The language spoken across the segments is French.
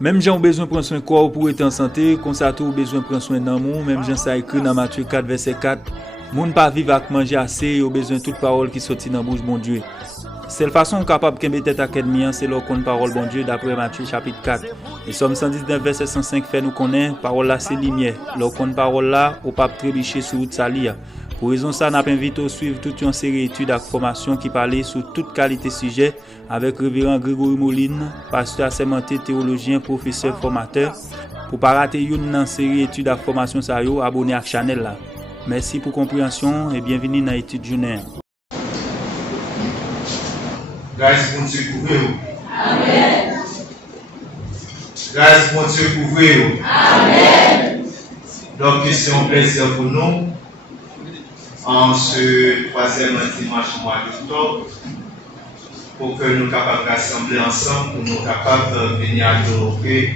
Même gens ont besoin de prendre soin corps pour être en santé, comme ça tout besoin de prendre soin d'amour, même gens ça écrit dans Matthieu 4 verset 4. Moun pas vivre avec manger assez, ont besoin de toute parole qui sortit dans bouche bon Dieu. Seule façon capable de tête académie, c'est leur connaître parole bon Dieu d'après Matthieu chapitre 4. Et Somme 119 verset 105 fait nous connaître parole là c'est lumière. Leur connaître parole là au pas trébucher sur route salia. Pour raison ça, n'a invité à suivre toute une série d'études et formations qui parlaient sur toute qualité sujet avec révérend Grégory Moline, pasteur assermenté, théologien, professeur, formateur. Pour pas rater une série d'études et formations, ça yo, abonnez à la chaîne là. Merci pour compréhension et bienvenue dans l'étude journée. Grâce pour Dieu couvrez-vous. Amen. Grâce pour Dieu couvrez-vous. Amen. Donc c'est un plaisir pour nous en ce troisième dimanche du mois d'octobre pour que nous capables de rassembler ensemble, pour nous capables de venir adorer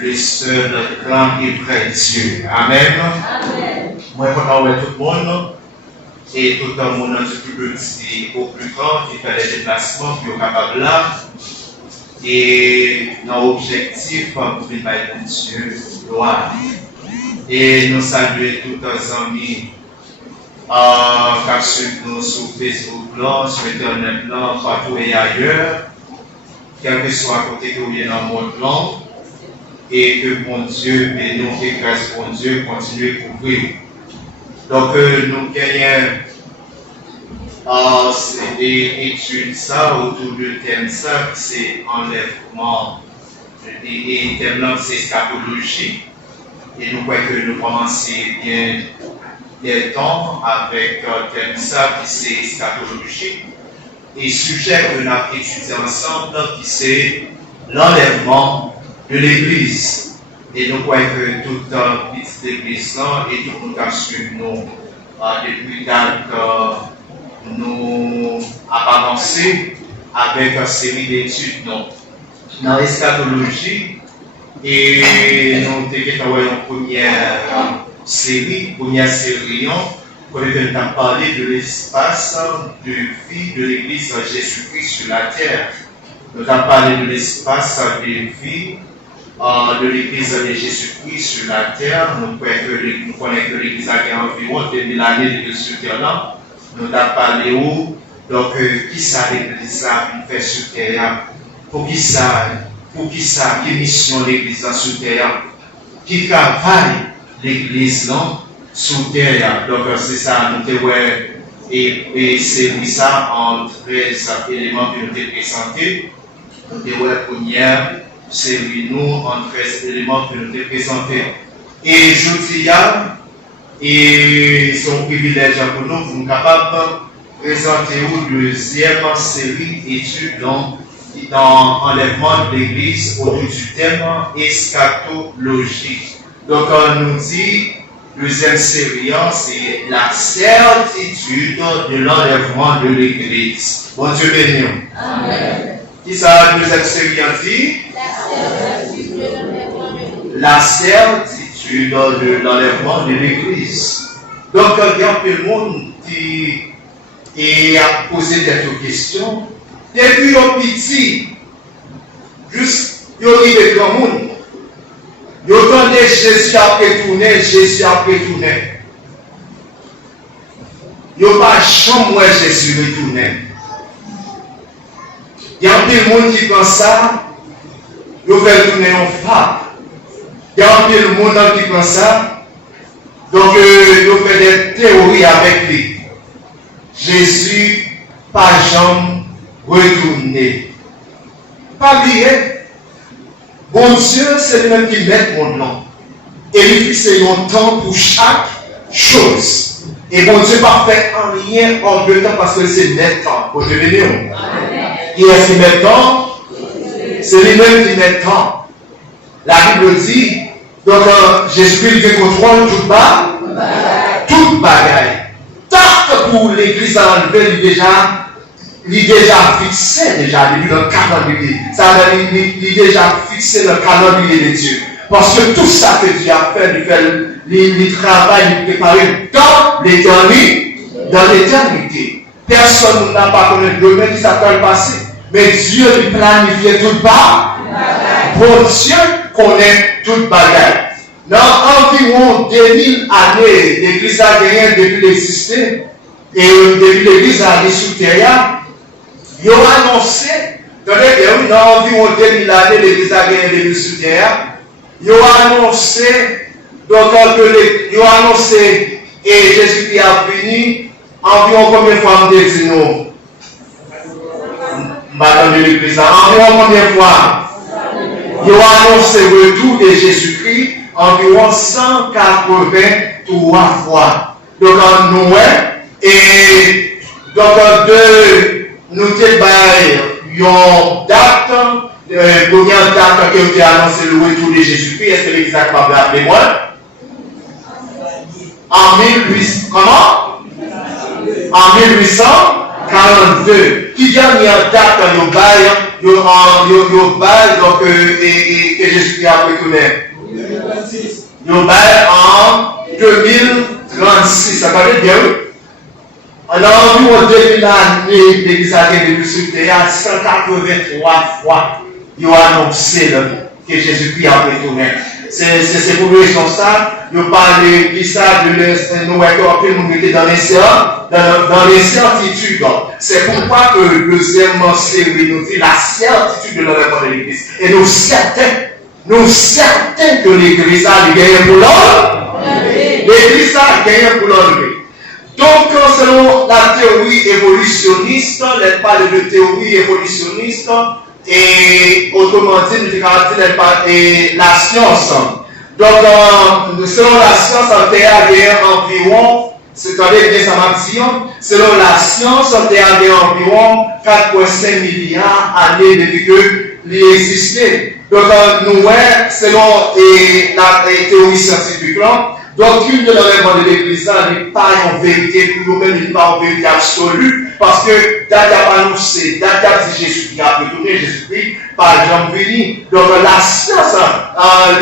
le seul grand et vrai Dieu. Amen. Amen. Moi, je veux tout le monde et tout le monde du plus petit au plus grand qui fait les déplacements qui sont capables là. Et notre objectif pour venir à Dieu, gloire. Et nous saluons tous nos amis. Car nous sur Facebook, sur Internet, partout et ailleurs, quel que soit côté que vous êtes dans le monde, et que bon Dieu, et nous, que grâce bon Dieu, continue à couvrir. Donc, nous gagnons des études ça, autour du thème ça, c'est enlèvement, et le thème là, c'est scatologie, et nous croyons que nous commençons bien des temps avec un thème ça qui c'est scatologie et sujet que nous avons étudié ensemble qui c'est l'enlèvement de l'Église. Et nous croyons que toute petite Église là et tout le monde a suivi nous depuis que nous avons avancé avec une série d'études dans l'escatologie et nous avons une première série, première série, pour laquelle nous avons parlé de l'espace de vie de l'Église de Jésus-Christ sur la terre. Nous avons parlé de l'espace de vie de l'Église de Jésus-Christ sur la terre. Nous connaissons que l'Église a environ 2000 années de sur terre là. Nous avons parlé où, donc, qui ça l'Église a fait sur terre, pour qui ça, qui mission l'Église sur terre, qui travaille l'Église non sous terre. Donc c'est ça, nous avons et c'est ça en 13 éléments que nous avons présentés. Nous avons la première série nous en 13 éléments que nous avons présentés. Et je dis et son privilège pour nous, nous sommes capables de présenter une deuxième série d'études dans l'enlèvement de l'Église autour du thème eschatologie. Donc, on nous dit, deuxième série, c'est la certitude de l'enlèvement de l'Église. Bon Dieu béni. Amen. Qui ça, la deuxième série dit? La certitude de l'enlèvement de l'Église. Donc, il y a un peu de monde qui a posé quelques questions. Depuis au petit, juste, il y a eu des grands mondes. Yo tande Jésus a retourné, Jésus a retourné. Yo pas jamais Jésus retourné. Il y a des gens qui pensent ça, yo fait retourner en femme. Il y a des gens qui pensent ça, donc yo fait des théories avec lui. Jésus pas jamais retourné. Pas oublier. Bon Dieu, c'est lui-même qui met mon nom. Et il fixe un temps pour chaque chose. Et bon Dieu n'a pas fait rien hors de temps parce que c'est net temps. Bon Dieu béni. Qui est-ce qui met temps? C'est lui-même qui met temps. La Bible dit, donc Jésus-Christ contrôle tout bas, toute bagaille. Tant pour l'Église à l'enlever, il est déjà fixé depuis le calendrier. Ça veut dire qu'il est déjà fixé le calendrier de Dieu. Parce que tout ça que Dieu a fait, il travaille, il prépare dans l'éternité. Dans l'éternité. Personne n'a pas connu le domaine qui s'appelle passé. Mais Dieu lui planifiait tout bas bon Dieu connaît toute bagaille. Dans environ 2000 années, l'église a gagné depuis l'existence, et depuis l'église a allé sous terre, ils ont annoncé, dans environ 2000 années, l'église a gagné depuis sous terre, ils ont annoncé, donc ils ont annoncé, et Jésus-Christ a venu, environ combien de fois on dit nous? Madame de l'église, environ combien de fois? Ils ont annoncé le retour de Jésus-Christ environ 183 fois. Donc, nous, et donc, nous avons date, première date qui a été annoncée le retour de Jésus-Christ. Est-ce que l'église a capable d'appeler moi? En 1800, comment? En 1842. Qui dernière date au bail, donc, que Jésus-Christ a retourné? Au bail en 2036. Ça paraît bien, oui? En environ 2000 années, l'église a été depuis sur terre, 183 fois, ils ont annoncé que Jésus-Christ a retourné. C'est pour raison ça, ils parlent de ça, de nous était dans les certitudes. C'est pourquoi que le deuxième série nous dit la certitude de l'enlèvement de l'église. Et nous certains que l'église a gagné pour l'enlever. L'église a gagné pour l'enlever. Donc, selon la théorie évolutionniste, elle parle de théorie évolutionniste, et autrement dit, elle parle de la science. Donc, selon la science, on a gagné environ, c'est-à-dire bien ça m'a dit, selon la science, on a gagné environ 4,5 milliards d'années depuis que l'existait. Donc, nous, selon la théorie scientifique, doctrine de l'enlèvement de l'église n'est pas en vérité pour nous-mêmes, n'est pas en vérité absolue, parce que date a annoncé, date a dit Jésus-Christ a retourné, Jésus-Christ, par exemple, venu. Donc la science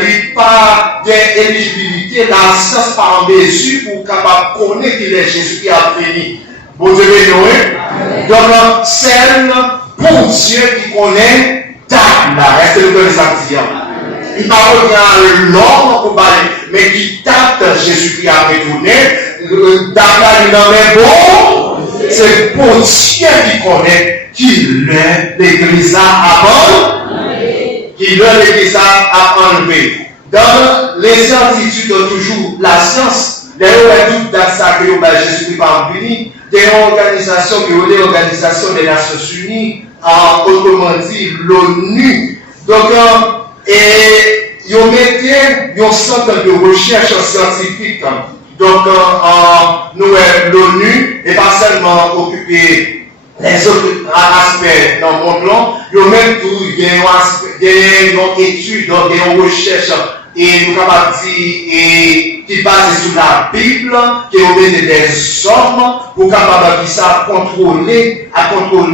n'est pas d'éligibilité, la science pas en mesure pour capable de connaître qu'il est Jésus-Christ a venu. Vous devez nous, donc celle pour Dieu qui connaît date là, est-ce que vous connaissez ça? Il va revenir à l'homme pour parler, mais qui date Jésus-Christ a retourné, date là, il en est bon, c'est pour Dieu qui connaît qui l'église a enlevé. Dans les certitudes, toujours la science, les doutes dans ça que Jésus-Christ va venir, des organisations qui ont l'Organisation des Nations Unies, autrement dit l'ONU. Donc, et ils ont mis un centre de recherche scientifique. Donc, nous, l'ONU n'est pas seulement occupé les autres aspects dans le monde, ils ont même tout, il y a une étude, une recherche, et nous capables de dire, qui base sur la Bible, qui ont mis des hommes, pour capable de ça contrôler, donc nous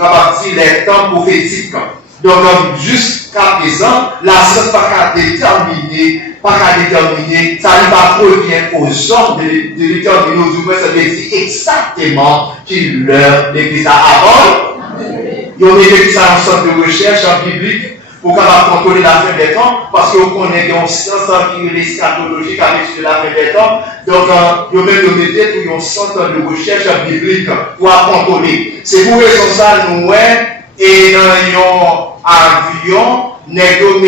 capables de dire les temps prophétiques. Donc, jusqu'à présent, la science n'a pas déterminer, ça ne va pas revient aux hommes de déterminer, aux humains, ça veut dire exactement qui l'église a avant. Ils ont mis l'église à un centre de recherche en biblique pour capable contrôler la fin des temps, parce qu'on connaît une science qui est l'eschatologie, qui a étudié la fin des temps. Donc, ils ont même mis un centre de recherche biblique pour contrôler. C'est pour raison ça, nous, et dans un avion, nous mettons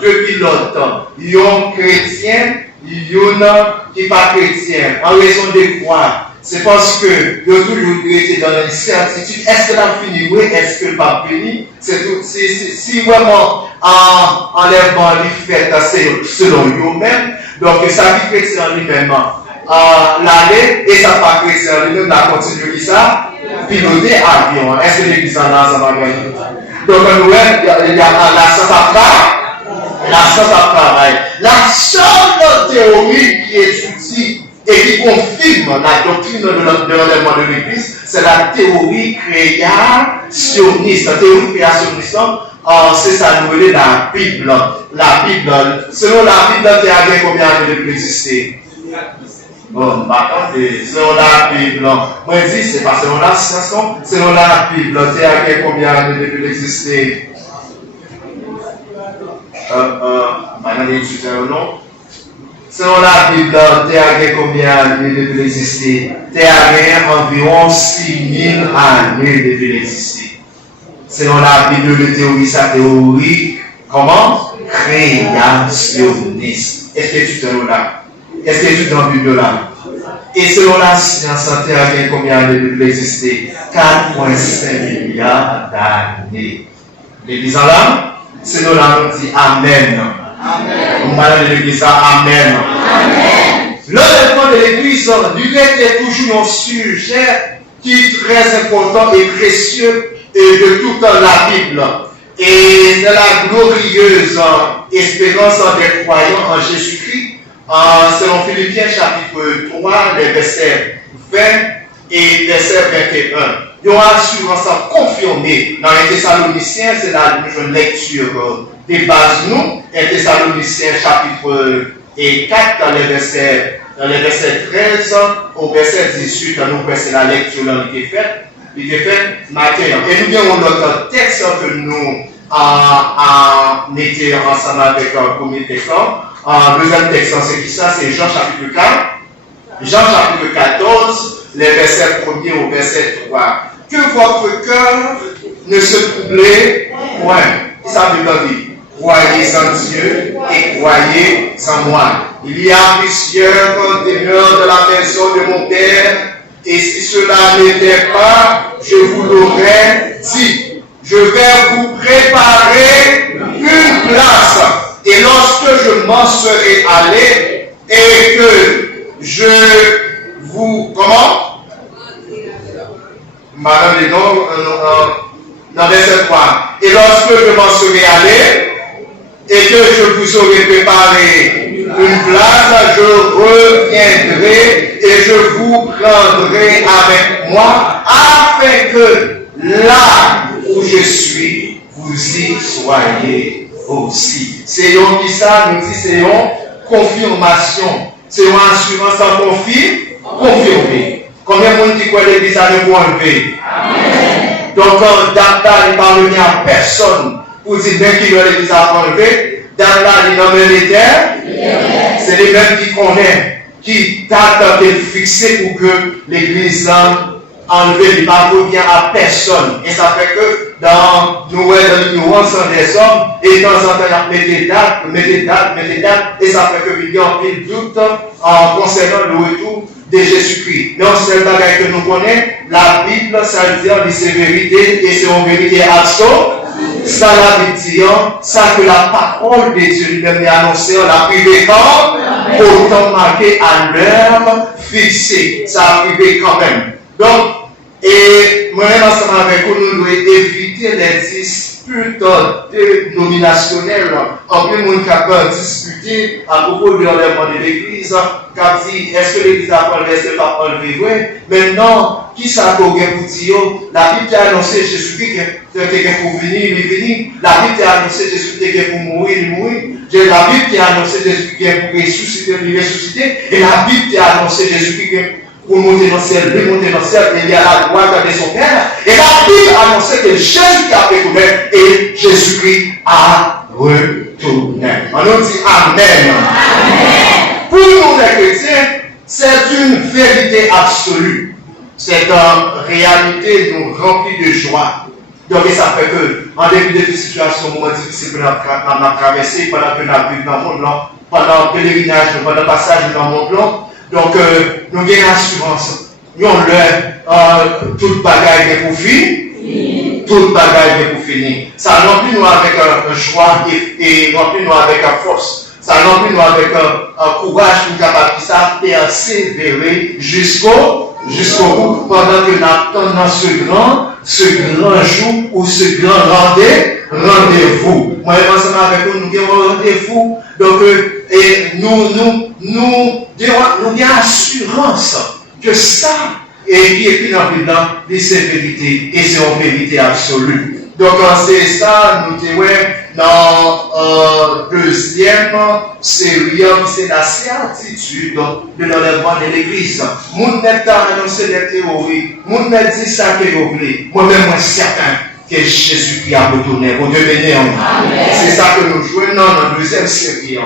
deux pilotes, un chrétien, un qui n'est pas chrétien. En raison de quoi? C'est parce que nous toujours été dans l'incertitude. Est-ce que la fini? Oui, est-ce que le pas fini? Si vraiment enlèvement lui fait selon lui-même, donc ça qui chrétien lui-même l'aller et ça pas chrétien lui-même la continuer ça. Piloter avion. Est-ce que l'église en a ça va gagner? Donc, nous, il y a la science à travail. La seule théorie qui étudie et qui confirme la doctrine de l'enlèvement de l'église, c'est la théorie créationniste. La théorie créationniste, c'est ça, nous voulons la Bible. La Bible, selon la Bible, il y a combien d'années de exister? Bon, selon la Bible, moi je dis, c'est pas selon la science, selon la Bible, c'est à combien d'années depuis exister? Maintenant, les tuteurs, non? Selon la Bible, Terre a combien d'années depuis l'exister? Terre a environ 6000 années depuis l'exister. Selon la Bible, le théorie, sa théorie, comment? Créationniste. Est-ce que tu te là? Est-ce que tu es dans la Bible là? Et selon la science, Terre a combien d'années depuis l'exister? 4,5 milliards d'années. L'église en l'âme? Selon la Bible, dit Amen. On va aller de l'église, Amen. L'enlèvement de l'église, l'unité est toujours un sujet qui est très important et précieux de toute la Bible. Et de la glorieuse espérance des croyants en Jésus-Christ, selon Philippiens chapitre 3, les versets 20 et verset 21. Il y a une assurance confirmée dans les Thessaloniciens, c'est la lecture des bases nous, et Thessaloniciens chapitre 4 dans les versets 13 au verset 18, nous c'est la lecture qui est faite. Il est fait maintenant. Et nous avons notre texte que nous mettons ensemble avec le premier texte. Le deuxième texte, c'est qui ça? C'est Jean chapitre 4. Jean chapitre 14, les versets 1er au verset 3. Que votre cœur ne se troublez point. Ça veut dire, croyez en Dieu et croyez en moi. Il y a plusieurs demeures de la maison de mon Père, et si cela n'était pas, je vous l'aurais dit. Je vais vous préparer une place. Et lorsque je m'en serai allé et que je vous... Comment? Madame Lénon, dans verset 3. Et lorsque je m'en serai allé et que je vous aurai préparé une place, je reviendrai et je vous prendrai avec moi afin que là où je suis, vous y soyez aussi. C'est donc qui ça nous dit, c'est une confirmation. C'est une assurance en confirmée. Combien de monde qui croit l'église à ne pas enlever? Donc, Data n'est pas revenu à personne pour dire bien qu'il doit l'église à enlever. Data, il nomme les terres. C'est les mêmes qui connaissent, qui tentent de fixer pour que l'église enlevée ne revient à personne. Et ça fait que dans l'ignorance des hommes, et de temps en temps, mettez date, et ça fait que il y a un pile doute concernant le retour de Jésus-Christ. Donc, c'est le bagage que nous connaissons. La Bible, ça veut dire que c'est vérité, et c'est une vérité absolue. Ça la dit, ça que la parole de Dieu lui-même est annoncée, on l'a privé quand? Autant marqué à l'heure fixée. Ça a privé quand même. Donc, et moi-même ensemble avec vous, nous devons éviter les disputes dénominationnelles. En plus, nous avons discuté à propos de l'enlèvement de l'église, car dit, est-ce que l'église a pas enlevé, est-ce qu'elle va enlever? Maintenant, qui ça pour dire? La Bible a annoncé Jésus-Christ qui est pour venir, il est venu. La Bible a annoncé Jésus-Christ qui est pour mourir, il est mourir. La Bible a annoncé Jésus-Christ qui est pour ressusciter, il est ressuscité. Et la Bible a annoncé Jésus-Christ qui est pour monter dans le ciel, remonter dans le ciel, et il y a la droite de son Père. Et la Bible a annoncé que Jésus-Christ a découvert et Jésus-Christ a retourné. On nous dit Amen. Pour nous les chrétiens, c'est une vérité absolue. C'est une réalité nous remplie de joie. Donc ça fait que, en début de situations, moments difficiles que nous avons traversé, pendant que nous avons vu dans le monde, pendant le pèlerinage, pendant le passage dans le monde, donc nous avons une assurance. Nous avons toute bagaille est pour finir. Toute bagaille est pour finir. Ça remplit nous avec un joie et remplit nous avec une force. Ça remplit nous avec un courage pour capable de persévérer jusqu'au bout pendant que nous attendons ce grand jour ou ce grand rendez-vous. Moi, ensemble avec vous, nous avons un rendez-vous. Donc, et nous avons assurance que ça, et qui est écrit dans la Bible, c'est vérité, et c'est une vérité absolue. Donc, c'est ça, nous disons, dans deuxième série, c'est la certitude de l'enlèvement de l'église. Moun n'est pas annoncé les théories, moun n'est dit ça que vous voulez. Moi-même, moi, certain. que Jésus-Christ a retourné. Bon Dieu béni. C'est ça que nous jouons dans la deuxième série.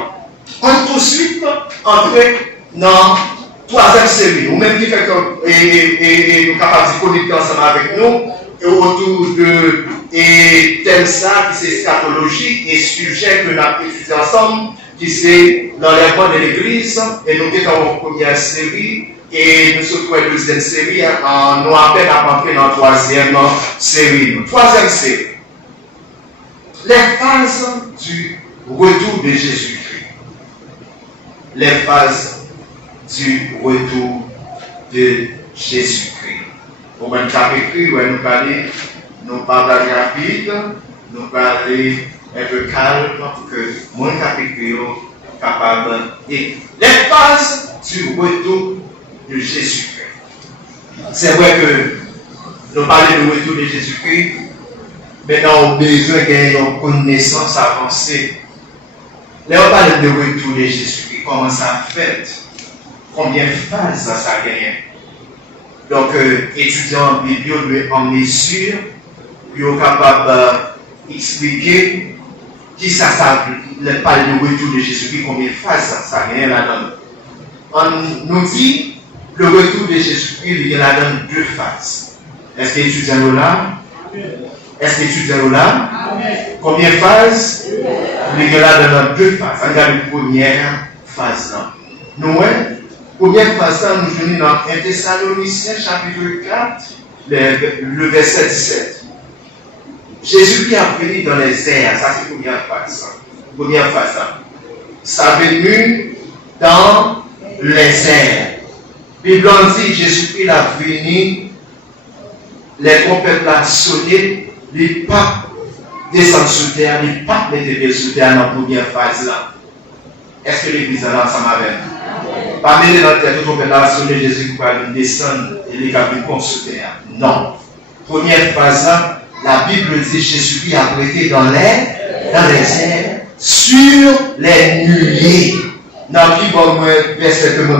On tout de suite entrer dans troisième série. Ou même qui fait que et nous capables de connecter ensemble avec nous et autour de thème ça qui c'est eschatologie et sujet que nous avons étudié ensemble qui c'est l'enlèvement de l'Église et nous sommes en première série et nous sommes en deuxième série nous à peine à rentrer dans la troisième série. Troisième série. Les phases du retour de Jésus-Christ. Les phases du retour de Jésus-Christ. Au même chapitre, où nous parlons, nous parlons rapide, nous parlons un peu calme pour que mon chapitre soit capable de. Les phases du retour de Jésus-Christ. C'est vrai que nous parlons du retour de Jésus-Christ, mais nous avons besoin d'une connaissance avancée. Là, on parle de retour de Jésus-Christ, comment ça fait, combien de phases ça gagne. Donc, étudiants en Bible en mesure, ils sont capables d'expliquer qui ça parle de retour de Jésus-Christ, combien de phases ça gagne là-dedans. On nous dit le retour de Jésus-Christ, il y a là-dedans deux phases. Est-ce que étudiants là? Est-ce que étudiants là? Combien de phases? Il y a là-dedans deux phases. Regarde la première phase là. Nous, première phase là, nous venons dans 1 Thessaloniciens chapitre 4, le verset 17. Jésus-Christ a venu dans les airs, ça c'est la première phase. Première phase là. Ça a venu dans les airs. La Bible dit Jésus-Christ a venu, les trompettes l'ont sonné, les papes descendent sous terre, les papes mettent sous terre dans la première phase là. Est-ce que l'église est là ensemble avec nous? Pas mettre dans la terre, tout le monde a sonné Jésus pour descendre et les cabines sous terre. Non. Première phase là, la Bible dit Jésus-Christ a prêté dans les airs, sur les nuées. Dans le Bible, verset que nous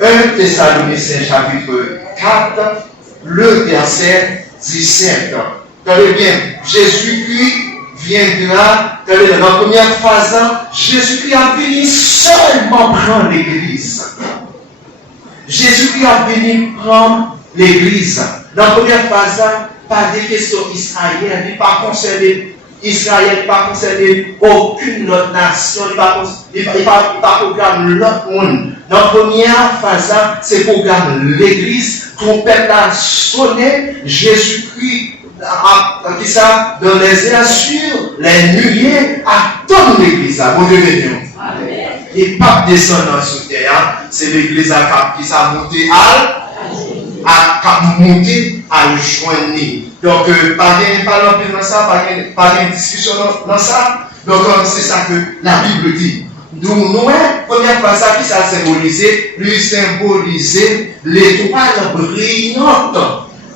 1 Thessaloniciens chapitre 4, le verset 17. Tenez bien, Jésus-Christ viendra, dans la première phase, Jésus-Christ a venu seulement prendre l'église. Jésus-Christ a venu prendre l'église. Dans la première phase, pas de question Israël, il n'est pas concerné. Israël n'est pas concerné aucune autre nation, il n'est pas programme l'autre monde. Dans la première phase, c'est programme l'église, trompette a sonné, Jésus-Christ qui ça dans les airs sur les nuées attend l'église. Bon Dieu béni. Et pas descendant sur terre, c'est l'église qui s'est montée à monter à le joindre. Donc, pas de dans ça, pas de discussion dans ça. Donc, c'est ça que la Bible dit. Donc, nous, première fois, ça qui ça symbolisé, lui symboliser l'étoile brillante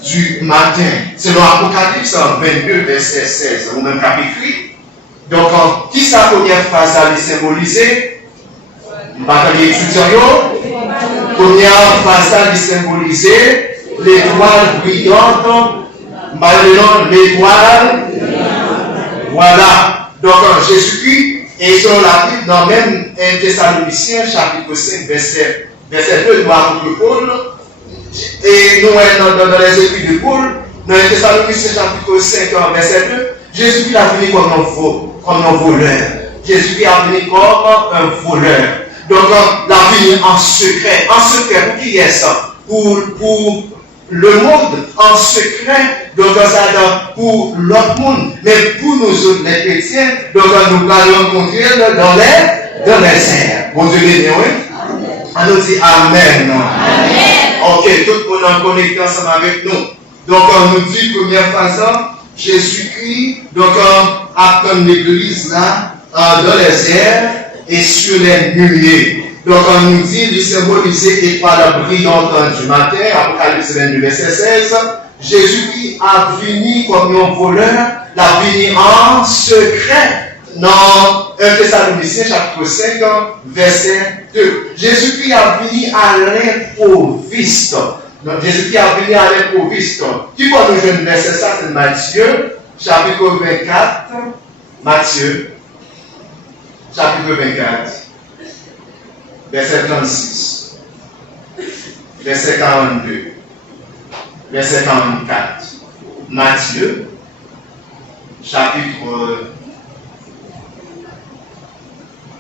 du matin. C'est dans l'Apocalypse 22, verset 16, ou même chapitre 8. Donc, qui ça première fois, ça lui symboliser? Bataille étudiant, première fois, ça lui symboliser l'étoile brillante. Maintenant, l'étoile, voilà. Donc, Jésus-Christ est sur la Bible dans même 1 Thessaloniciens, chapitre 5, verset 2, nous avons Paul. Et nous, dans les écrits de Paul, dans 1 Thessaloniciens, chapitre 5, verset 2, Jésus-Christ a venu comme un voleur. Jésus-Christ a venu comme un voleur. Donc, la vie en secret. En secret, pour qui est ça? Pour le monde en secret, donc ça pour l'autre monde, mais pour nous autres les chrétiens, donc nous allons rencontrer dans les airs. Bon Dieu béni, oui? On nous dit Amen. Amen. Ok, tout le monde en connecté ensemble avec nous. Donc on nous dit première phase, Jésus-Christ, donc attend l'église là, dans les airs et sur les nuées. Donc, on nous dit, il symbolisé par la brillante du matin, Apocalypse 22, verset 16, Jésus-Christ a venu comme un voleur, l'a venu en secret, dans 1 Thessaloniciens, chapitre 5, verset 2. Jésus-Christ a venu à l'improviste. Donc Jésus-Christ a venu à l'improviste. Qui va nous jouer un verset ça, c'est Matthieu, chapitre 24. Matthieu, chapitre 24, verset 36, verset 42, verset 44. Matthieu, chapitre.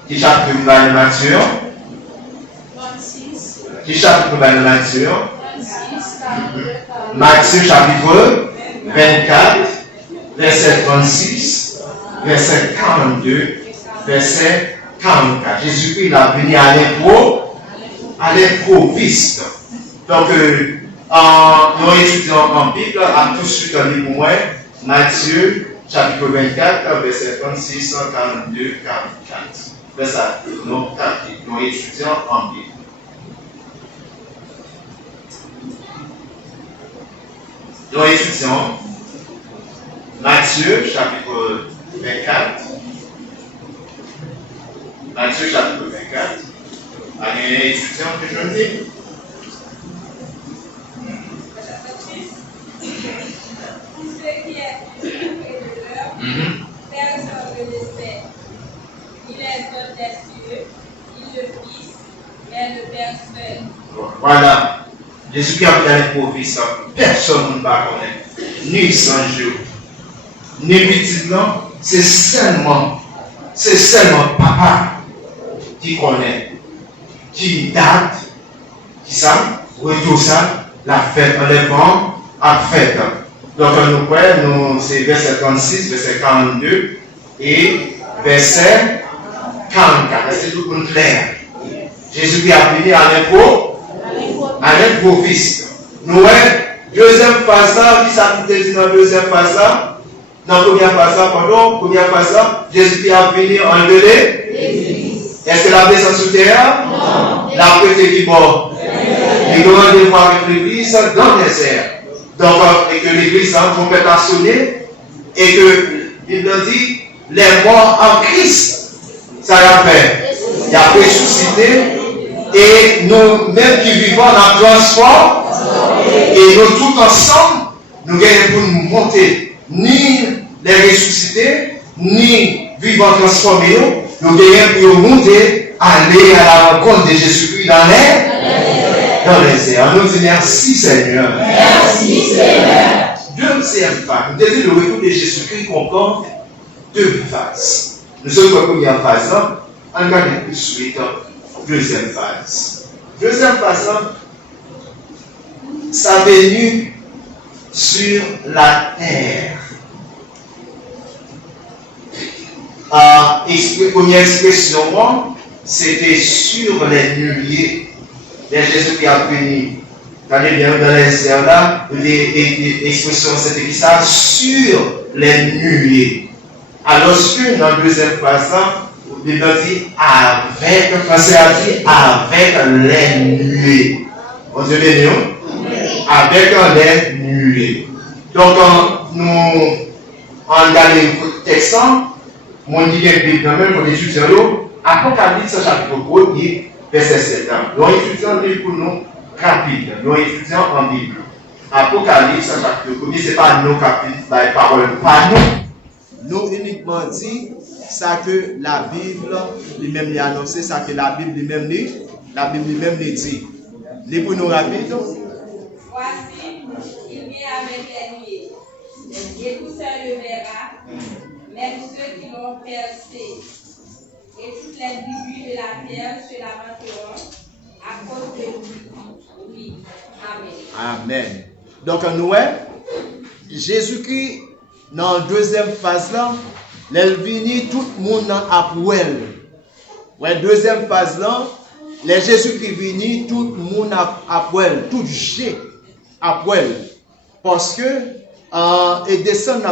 Qui chapitre de Matthieu? 36. Qui chapitre de Matthieu? 36, 42, Matthieu chapitre 24, verset 36, verset 42, verset 44. Jésus-Christ il a venu à l'improviste. Donc, nous étudions en Bible, à tout de suite en libre moi, Matthieu chapitre 24, verset 36, 42, 44. C'est ça, nous étudions en Bible. Nous étudions Matthieu chapitre 24. Matthieu chapitre 24. Allez, étudiant que je dis. Pour ce qui est du jour et de l'heure, personne ne le sait. Il est dans des cieux, il le Fils, mais le Père seul. Voilà. Jésus-Christ a fait l'improviste. Personne ne va connaître. Ni sans Dieu. Ni petit, non. C'est seulement Papa qui connaît. Qui date. Qui ça? Retour ça. La fête. Enlèvement à fête. Donc, nous croyons, c'est verset 36, verset 42 et verset 44. C'est tout clair. Jésus-Christ a venu à l'improviste. Nous, deuxième phase là, qui s'appelle dit dans la deuxième phase là? Dans la première phase là, pardon, première phase là, Jésus-Christ a venu enlever. Est-ce que la descend sous terre? Non. La prêté qui bord. Il doit rendez-vous avec l'église dans le désert. Donc, et que l'église a complètement sonné, et que il nous dit, les morts en Christ, ça l'a fait. Il a ressuscité, et nous-mêmes qui vivons dans le transport, et nous tous ensemble, nous gagnons pour nous monter, ni les ressuscités, ni vivants transformés, nous gagnons pour nous monter, aller à la rencontre de Jésus-Christ dans les airs. Nous disons merci Seigneur. Merci Seigneur. Deuxième phase. Nous disons le retour de Jésus-Christ comporte deux phases. Nous sommes dans la première phase, on va aller plus suite. Deuxième phase. Deuxième phase, sa venue sur la terre. Première expression, c'était sur les nuées. Jésus qui a venu, regardez bien dans les airs là, l'expression c'était qui ça? Sur les nuées. Alors, dans la deuxième phase, il a dit avec, le français a dit avec les nuées. On se dit avec les nuées. Donc, nous, en regardant le texte, mon dit bien Bible, même pour étudier Apocalypse chapitre 1er, verset 7. Nous étudions pour nous rapide. Nous étudions en Bible. Apocalypse chapitre 1er, ce n'est pas nos chapitres, la parole, pas nous. Nous uniquement dit ça que la Bible lui-même l'a annoncé, ça que la Bible lui-même dit. Les pour nous rapide. Voici, il vient avec les nuées, et tout seul le verra, même ceux qui l'ont percé, et toutes les tribus de la terre se lamenteront à cause de lui. Oui. Amen. Amen. Donc, nous, Jésus-Christ, dans la deuxième phase là, il est venu tout le monde à Pouel. Ouais, deuxième phase là, les Jésus-Christ venu tout le monde à Pouel, tout G à Pouel. Parce que, il descend.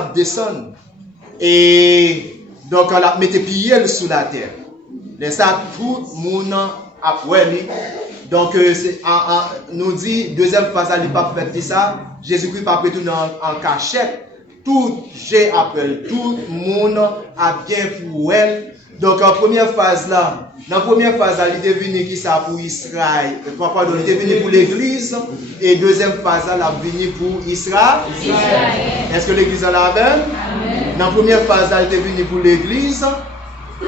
Et donc, on a mis pieds sous la terre. Les ça, tout le monde à Pouel. Donc, nous dit, deuxième phase, il n'a pas fait ça. Jésus-Christ n'a pas tout en cachette. Tout j'ai appelé, tout le monde a bien pour elle Donc, en première phase là, dans la première phase là, il est venu qui ça pour Israël. Pardon, il est venu pour l'église. Et deuxième phase là, il est venu pour Israël. Est-ce que l'église a la même? Dans la première phase là, il est venu pour l'église.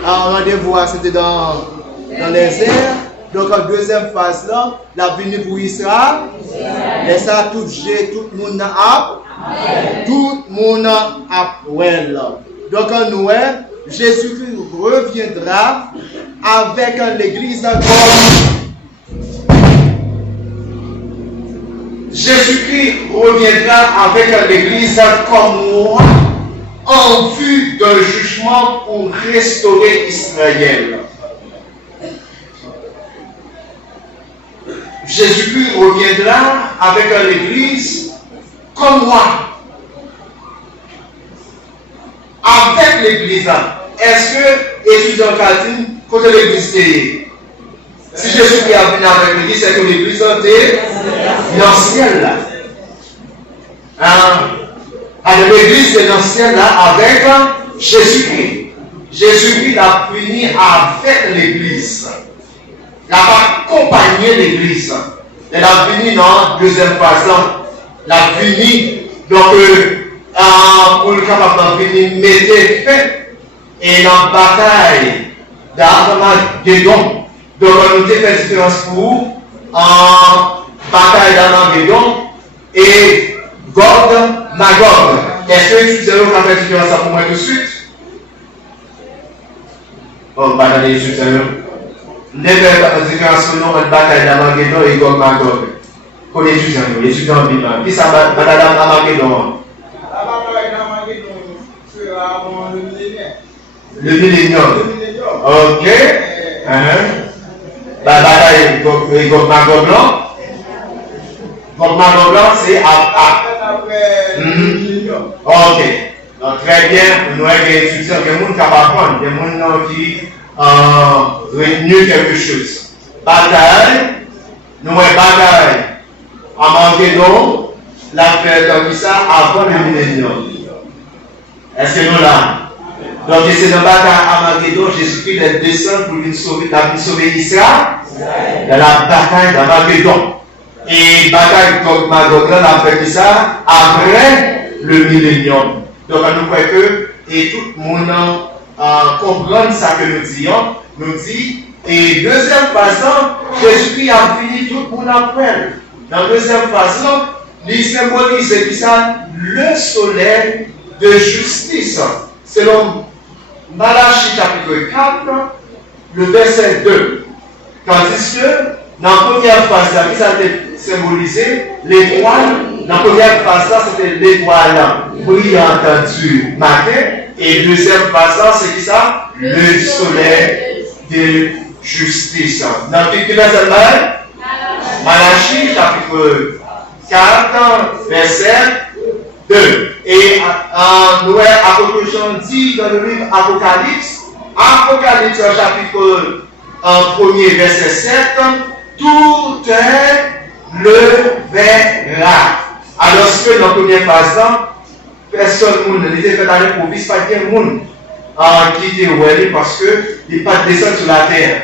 En rendez-vous, c'était dans les airs. Donc, en deuxième phase là, il est venu pour Israël. Et ça, tout le monde a. Tout le monde a. Donc, en Noël, Jésus-Christ reviendra avec l'église comme. Jésus-Christ reviendra avec l'église comme moi en vue d'un jugement pour restaurer Israël. Jésus-Christ reviendra avec l'église comme moi. Avec l'église, est-ce que étudiant Catherine, côté l'église, si Jésus-Christ a venu avec l'église, c'est que l'église est l'ancienne là. Alors l'église est l'ancienne là avec Jésus-Christ. Jésus-Christ a fini avec l'église. Il a accompagné l'église. Elle a fini dans la deuxième phase. Elle a fini donc pour le capable de venir mettre fin et la bataille d'Armageddon. Donc nous avons fait différence pour en bataille d'Armageddon et Gog Magog. Est-ce que tu sais qu'on a fait différence pour moi tout de suite? Oh, bataille de Jérusalem. Nous avons fait différence pour nous bataille d'Armageddon et Gog Magog. Pour les étudiants vivants. Qui ça bataille d'Armageddon? Le millénium. Ok. La bataille Gog Magog blanc. Gog Magog blanc, c'est après. Ok. Donc, très bien. Nous avons des étudiants, des gens qui apprennent, des gens qui retenus quelque chose. Bataille. Nous avons bataille. Armageddon. La fête comme ça avant le millénium. Est-ce que nous là? Donc c'est dans la bataille Armageddon, Jésus-Christ descend pour venir sauver Israël dans la bataille d'Armageddon. Et la bataille Gog Magog, on a fait ça après le millénium. Donc nous croyons que et tout le monde comprend ça que nous disons. Nous dit, et deuxième façon, Jésus-Christ a fini tout le monde après. Dans la deuxième façon, il symbolise qui ça? Le soleil de justice. Selon Malachie chapitre 4, le verset 2. Tandis que dans la première phase, là, ça a été symbolisé l'étoile. Dans la première phase, là, c'était l'étoile brillante du matin. Et deuxième phase, là, c'est qui ça? Le soleil de justice. Dans le verset là, Malachie chapitre 4, verset 2. Et nous avons dit dans le livre Apocalypse, chapitre 1er, verset 7, tout est le verra. Alors que dans la première phase, personne n'était fait à l'improviste, pas de monde qui était oué parce qu'il n'est pas descendu sur la terre.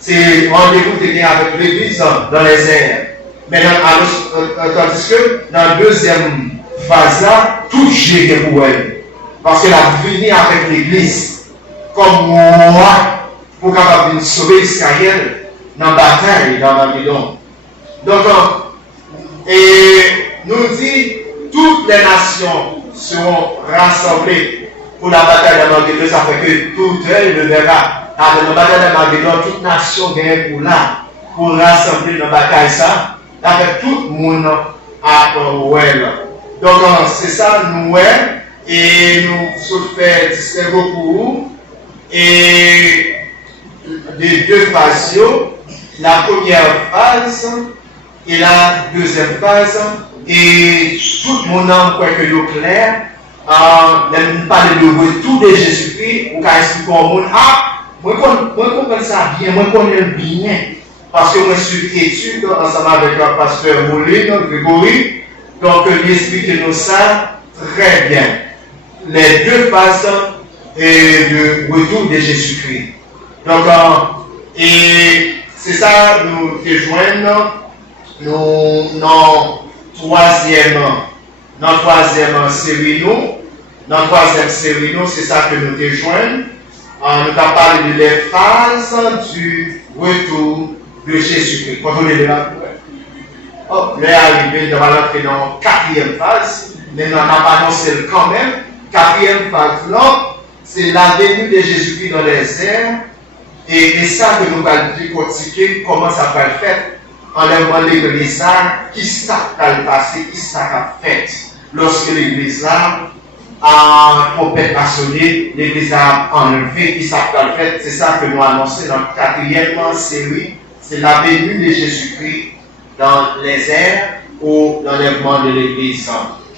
C'est rendez-vous qui est avec l'église dans les airs. Mais tandis que dans la deuxième phase là, tout géré pour elle. Parce qu'elle a venu avec l'église, comme moi, pour capable de sauver Israël dans la bataille d'Armageddon. Donc, et nous dit, toutes les nations seront rassemblées pour la bataille d'Armageddon. Ça fait que tout œil le verra. Avec la bataille d'Armageddon, toute nation gagne pour là, pour rassembler la bataille ça. Avec tout le monde à Noël. Donc, c'est ça, nous, et nous faisons distinguer pour vous. Et les deux phases, la première phase et la deuxième phase, et tout le monde a quoi que le clair, on parle de retour de Jésus-Christ, on a expliqué au monde, moi je comprends ça bien, moi je connais bien. Parce que moi je suis étude ensemble avec le pasteur Moulin, Grégory, donc il explique nous ça très bien. Les deux phases et de retour de Jésus-Christ. Donc, et c'est ça, nous te joignons, nous, dans troisième série, c'est ça que nous te joignons. Nous avons parlé de les phases du retour de Jésus-Christ. Quand on est là, on est arrivé, on va entrer dans la 4e phase, mais on n'a pas annoncé quand même. 4e phase, là, c'est la venue de Jésus-Christ dans les airs. Et ça que nous allons décortiquer, comment ça va être fait, en demandant l'église là, qui ça va passer, qui ça va fait. Lorsque l'église là, a complètement sonné, l'église a enlevé, qui ça va fait, c'est ça que nous annonçons dans la 4e série, c'est la venue de Jésus-Christ dans les airs ou l'enlèvement de l'église.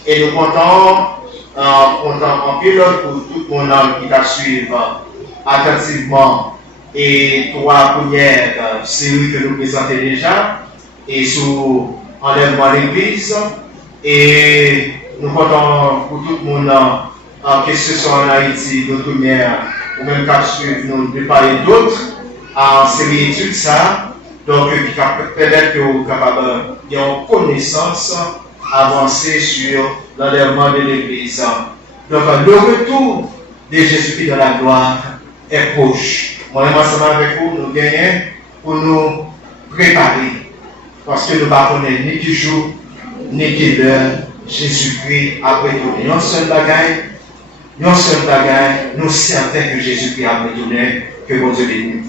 Et nous comptons en pilote pour tout le monde qui va suivre attentivement et 3 premières séries que nous présentons déjà et sur enlèvement de l'église. Et nous comptons pour tout le monde que ce soit en Haïti, d'autres premières, ou même qu'à suivre, nous de parler d'autres en série études ça. Donc, qui permettre que vous capable d'avoir une connaissance avancée sur l'enlèvement de l'église. Donc, le retour de Jésus-Christ dans la gloire est proche. Moi-même, ensemble avec vous, nous gagnons pour nous préparer. Parce que nous ne connaissons ni qui jour, ni qui l'heure. Jésus-Christ a retourné. Non seul bagaille, nous sommes certains que Jésus-Christ a retourné. Que bon Dieu bénisse.